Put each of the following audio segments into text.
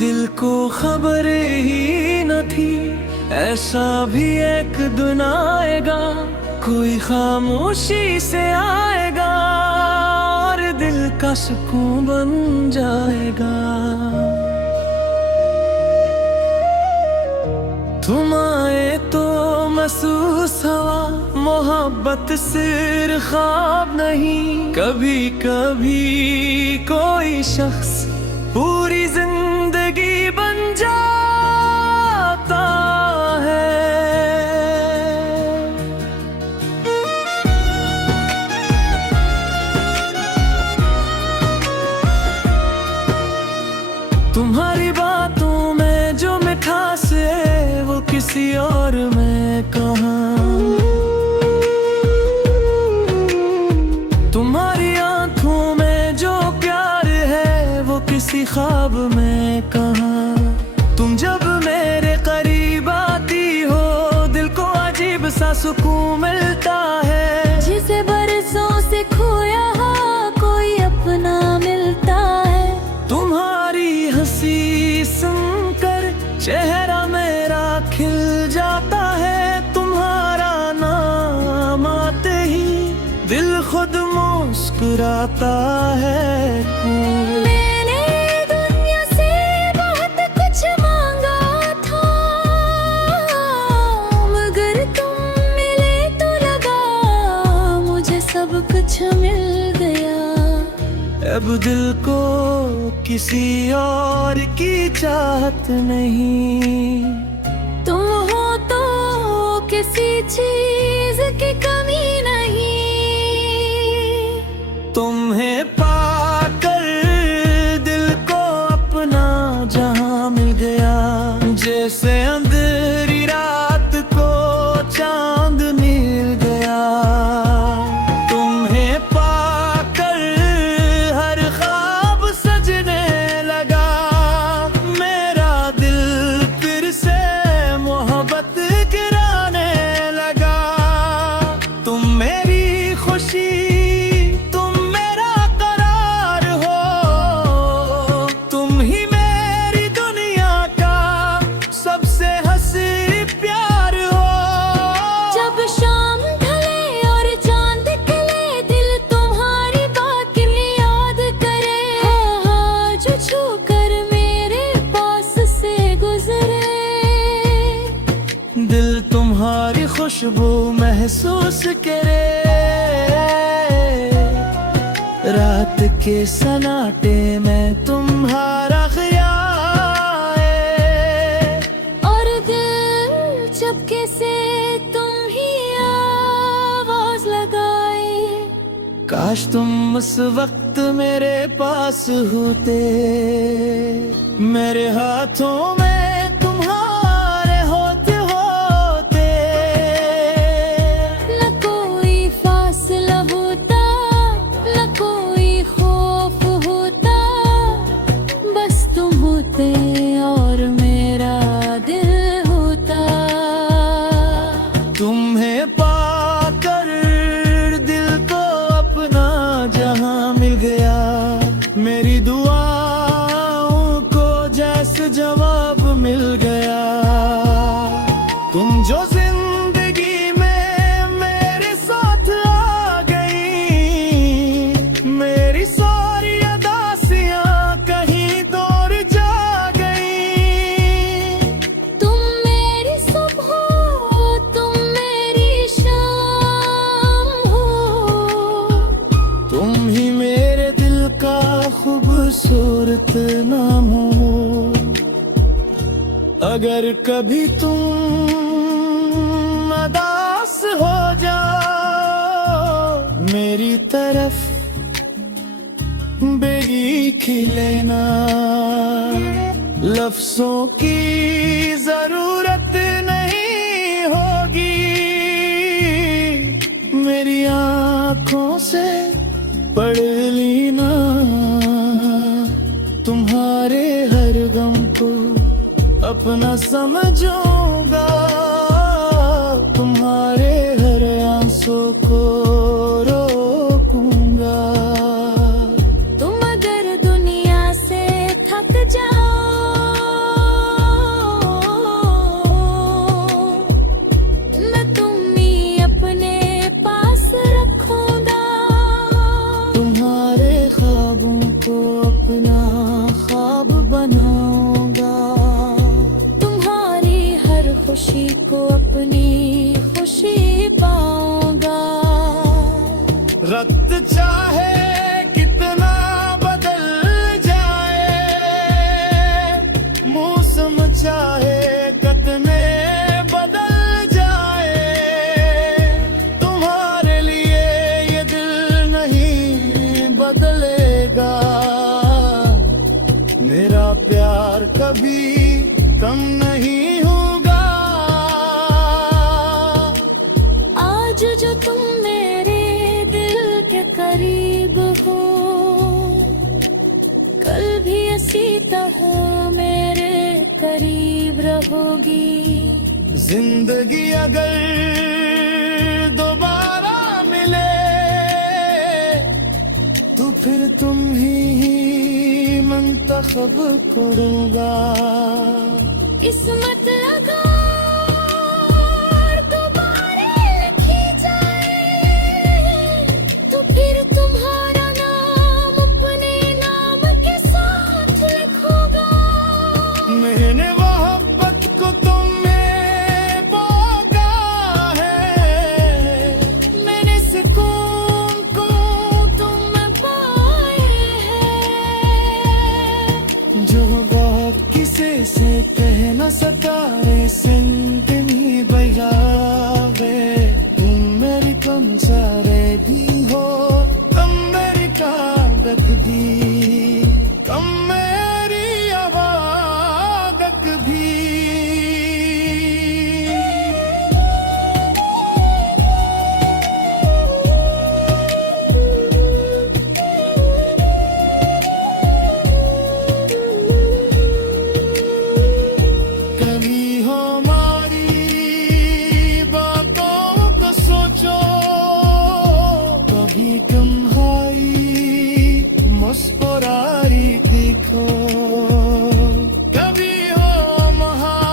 दिल को खबर ही न थी ऐसा भी एक दिन आएगा, कोई खामोशी से आएगा और दिल का सुकून बन जाएगा। तुम आए तो महसूस हुआ मोहब्बत सिर्फ ख्वाब नहीं, कभी कभी कोई शख्स पूरी जिंदगी बन जाता है। तुम्हारी बातों में जो मिठास है वो किसी और में कहाँ, तुम्हारी आंखों में जो प्यार है वो किसी ख्वाब में कहाँ। तुम जब मेरे करीब आती हो दिल को अजीब सा सुकून मिलता है, जिसे बरसों से खोया हो कोई अपना मिलता है। तुम्हारी हंसी सुनकर चेहरा मेरा खिल जाता है, तुम्हारा नाम आते ही दिल खुद मुस्कुराता है। मैंने दुनिया से बहुत कुछ मांगा था, मगर तुम मिले तो लगा मुझे सब कुछ मिल गया। अब दिल को किसी और की चाहत नहीं, तुम हो तो किसी चीज की कमी नहीं। तुम्हें पाकर दिल को अपना जहां मिल गया, जैसे अंधेरी रात को चांद मिल गया। तुम्हें पाकर हर ख्वाब सजने लगा, मेरा दिल फिर से मोहब्बत गिराने लगा। तुम मेरी खुशी दिल तुम्हारी खुशबू महसूस करे, रात के सन्नाटे में तुम्हारा ख्याल है, और दिल चुपके से तुम ही आवाज लगाए। काश तुम उस वक्त मेरे पास होते, मेरे हाथों में और मेरा दिल होता। तुम्हें पाकर दिल को अपना जहां मिल गया, मेरी दुआओं को जैसे जवाब मिल गया। तुम जो जिंदगी में मेरे साथ आ गई, मेरी सारी अदासियां कहीं दूर जा खूबसूरत नाम हो। अगर कभी तुम उदास हो जाओ मेरी तरफ बेगी खिलेना, लफ्जों की जरूरत नहीं होगी, मेरी आंखों से पढ़ लेना। तुम्हारे हर गम को अपना समझूंगा, तुम्हारे हर आंसू को रोकूंगा। तुम अगर दुनिया से थक जाओ प्यार कभी कम नहीं होगा। आज जो तुम मेरे दिल के करीब हो, कल भी इसी तरह मेरे करीब रहोगी। जिंदगी अगर दोबारा मिले तो फिर तुम ही मंतखब करूंगा। किस्मत अगर दोबारा लिखी जाए तो फिर तुम्हारा नाम अपने नाम के साथ लिखूंगा। मैंने मोहब्बत को तुम्हें बोका है, मैंने सुकून को तुम में पाए हैं। जो बात किसी से कह न सका रे संतनी बजावे। तुम मेरी कम सारे दी हो, तुम मेरी कागत दी, तुम मेरी आवादक भी। कभी हमारी बातों को सोचो, कभी तुम्हारी मुस्कुराई देखो। कभी हो वहाँ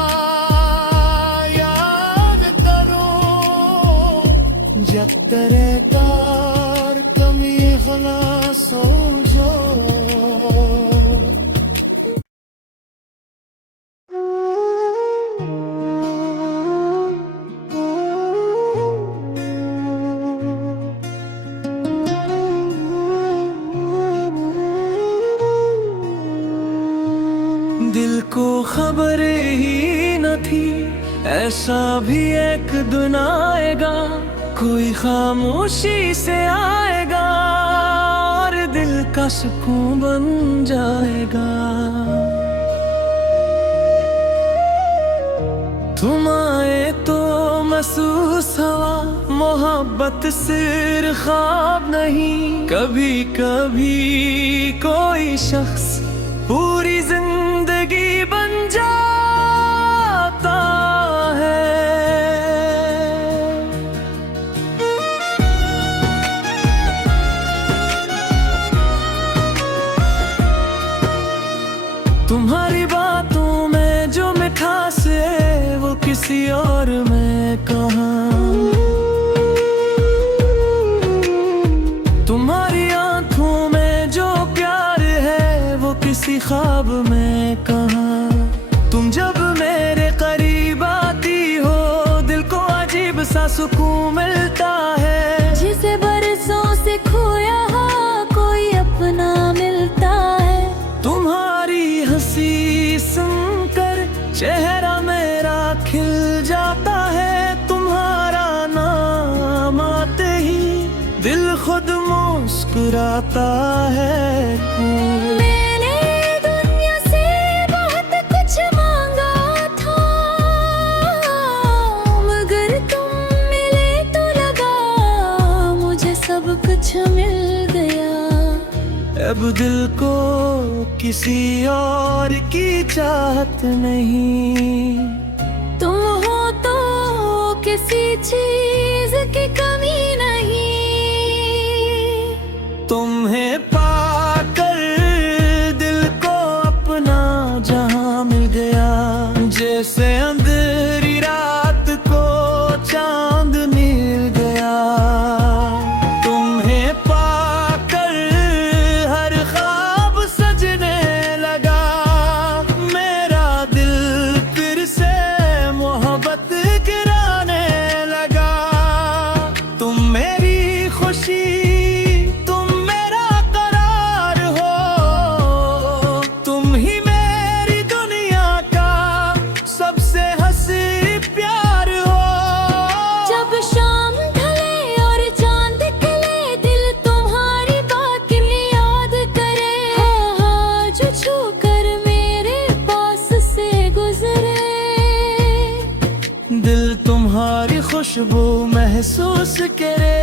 याद करो, जब तेरे तार कमी खला सो जो। दिल को खबर ही न थी ऐसा भी एक दिन आएगा, कोई खामोशी से आएगा और दिल का सुकून बन जाएगा। तुम आए तो महसूस हवा, मोहब्बत सिर्फ ख्वाब नहीं। कभी कभी कोई शख्स पूरी जिंदगी बन जाता है। तुम्हारी बातों में जो मिठास है वो किसी और में कहाँ। तुम्हारी आंखों में जो प्यार है वो किसी ख्वाब में कहाँ। तुम जब मेरे करीब आती हो दिल को अजीब सा सुकून मिलता है। जिसे बरसों से खोया कोई अपना मिलता है। तुम्हारी हंसी सुनकर चेहरा मेरा खिल जाता है। तुम्हारा नाम आते ही दिल खुद मुस्कुराता है। मैंने दुनिया से बहुत कुछ मांगा था, मगर तुम मिले तो लगा मुझे सब कुछ मिल गया। अब दिल को किसी और की चाहत नहीं। तुम हो तो किसी चीज की कमी नहीं। तुम्हें पाकर दिल को अपना जहां मिल गया। जैसे अंधेरी रात को चांद मिल गया। तुम्हें पाकर हर ख्वाब सजने लगा। मेरा दिल फिर से मोहब्बत गिराने लगा। तुम मेरी खुशी, तुम मेरा करार हो। तुम ही मेरी दुनिया का सबसे खुशबू महसूस करे,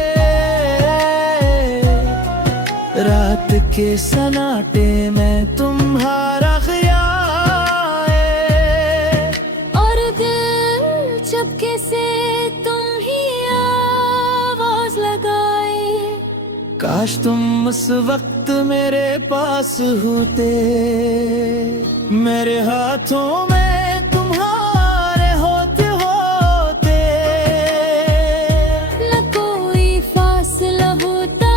रात के सन्नाटे में तुम्हारा ख्याल है, और दिल चुपके से तुम ही आवाज लगाए। काश तुम उस वक्त मेरे पास होते, मेरे हाथों में तुम्हारे होते होते। न कोई फासला होता,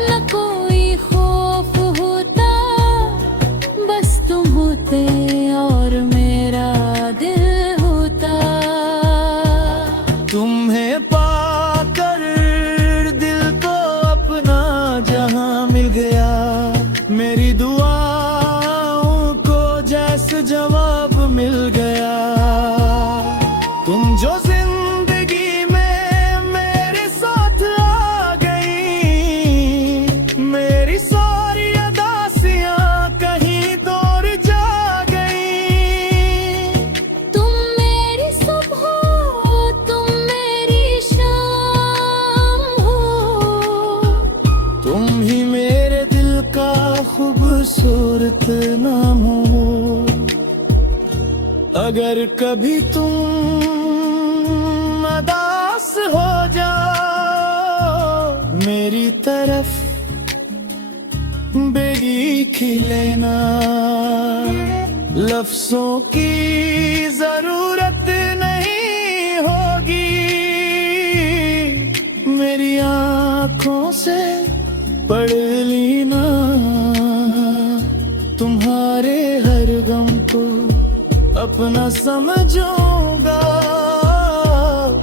न कोई खौफ होता, बस तुम होते और मेरा दिल होता। तुम्हें पाकर दिल को अपना जहां मिल गया, मेरी दुआओं को जैसे जवाब मिल गया। तुम जो जिंदगी में मेरे साथ आ गई, मेरी सारी अदासियां कहीं दूर जा गई। तुम मेरी सुबह हो, तुम मेरी शाम हो, तुम ही मेरे दिल का खूबसूरत नाम हो। अगर कभी तुम उदास हो जाओ, मेरी तरफ बेगी लेना, लफ्जों की जरूरत नहीं होगी, मेरी आंखों से पढ़ लेना। तुम्हारे हर गम को अपना समझूंगा,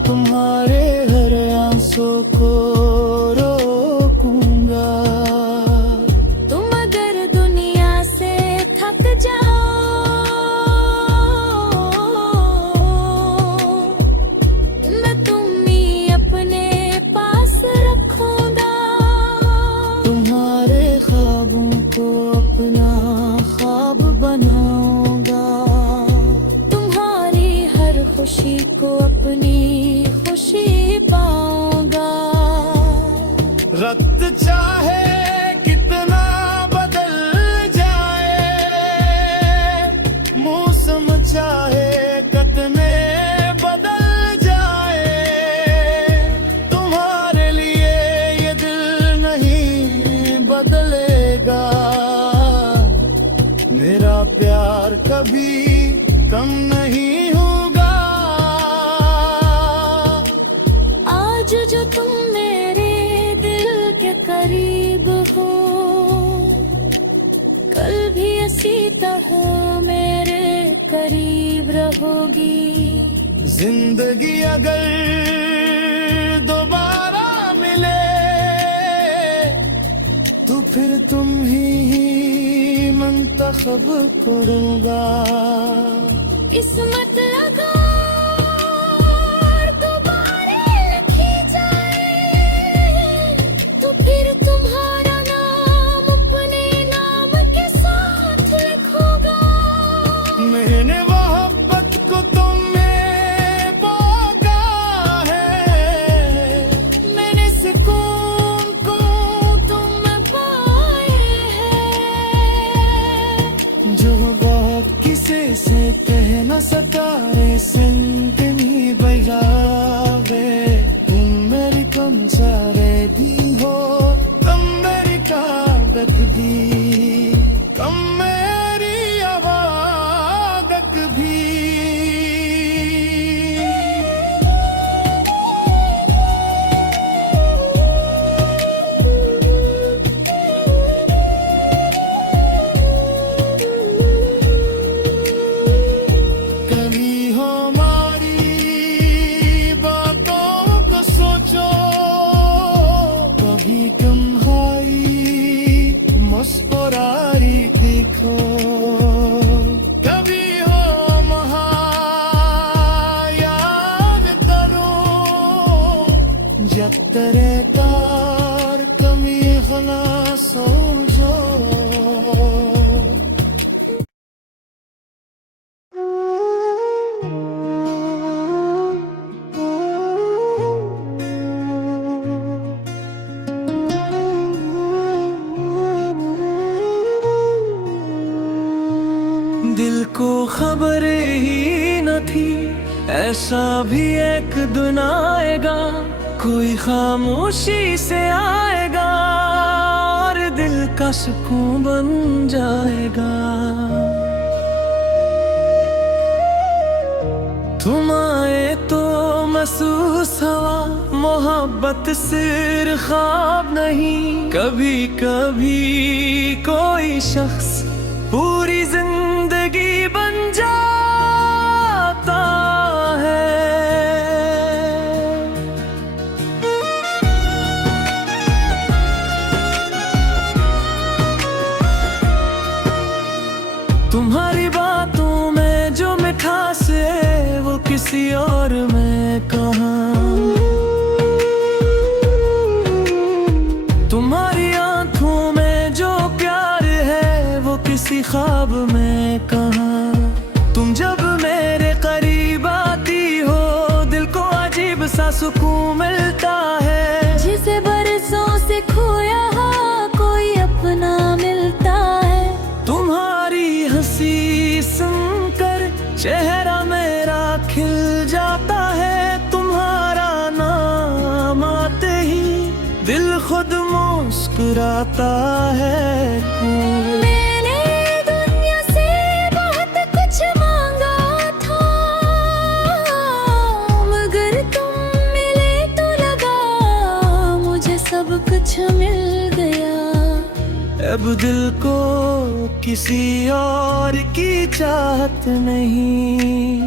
तुम्हारे हर आंसू को रोकूंगा। तुम अगर दुनिया से थक जाओ, मैं तुम्हें अपने पास रखूंगा। तुम्हारे ख्वाबों को अपना ख्वाब बनाऊंगा, तुम्हारी हर खुशी को अपनी खुशी पाऊंगा। रक्त चाहे कितना बदल जाए, मौसम चाहे कितने बदल जाए, तुम्हारे लिए ये दिल नहीं बदलेगा। मेरा प्यार कभी कम नहीं होगा। आज जो तुम मेरे दिल के करीब हो, कल भी इसी तरह मेरे करीब रहोगी। जिंदगी अगर दोबारा मिले, तो फिर तुम ही मंतखब करूंगा। किस्मत अगर दोबारा लिखी जाए, तो फिर तुम्हारा नाम अपने नाम के साथ लिखूंगा। मैंने मोहब्बत को तुम में बोका है, मैंने सुकून को तुम में पाए हैं। जो बात किसी से कह न सका रे जिंदगी बजावे। तुम मेरी कम सारे भी हो, तुम मेरी कागज भी, तुम मेरी आवाज़ भी। कभी दिल को खबर ही न थी ऐसा भी एक दिन आएगा, कोई खामोशी से आएगा और दिल का सुकून बन जाएगा। तुम आए तो महसूस हुआ मोहब्बत सिर्फ ख्वाब नहीं, कभी कभी कोई शख्स पूरी जिंदगी बन जाता है। तुम्हारी बातों में जो मिठास है वो किसी और में कहाँ, तुम्हारी आंखों में जो प्यार है वो किसी ख्वाब में कहाँ। तुम जब मेरे करीब आती हो दिल को अजीब सा सुकून मिलता है, जिसे बरसों से खोया कोई अपना मिलता है। तुम्हारी हंसी सुनकर चेहरा मेरा खिल जाता है, तुम्हारा नाम आते ही दिल खुद मुस्कुराता है। मैंने दुनिया से बहुत कुछ मांगा था, मगर तुम मिले तो लगा मुझे सब कुछ मिल गया। अब दिल को किसी और की चाहत नहीं,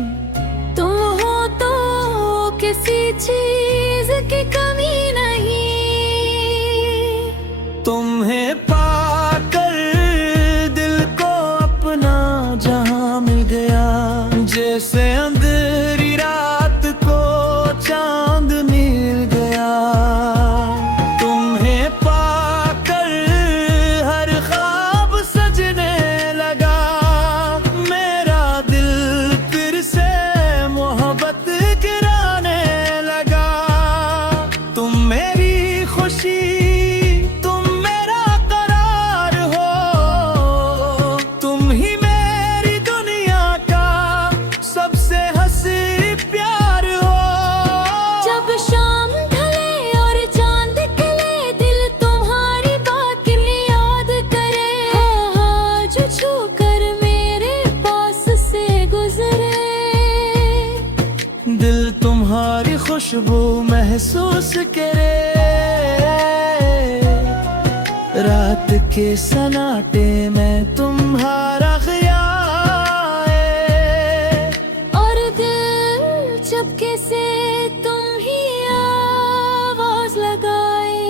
तुम हो तो किसी चीज की कमी नहीं। तुम्हें पाकर दिल को अपना जहां मिल गया, जैसे अंधेरी रात को चांद मिल गया। तुम्हें पाकर हर ख्वाब सजने लगा, मेरा दिल फिर से मोहब्बत गिराने लगा। तुम मेरी खुशी दिल तुम्हारी खुशबू महसूस करे, रात के सन्नाटे में तुम्हारा ख्याल है, और दिल चुपके से तुम ही आवाज लगाए।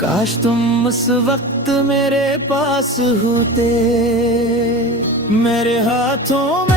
काश तुम उस वक्त मेरे पास होते, मेरे हाथों में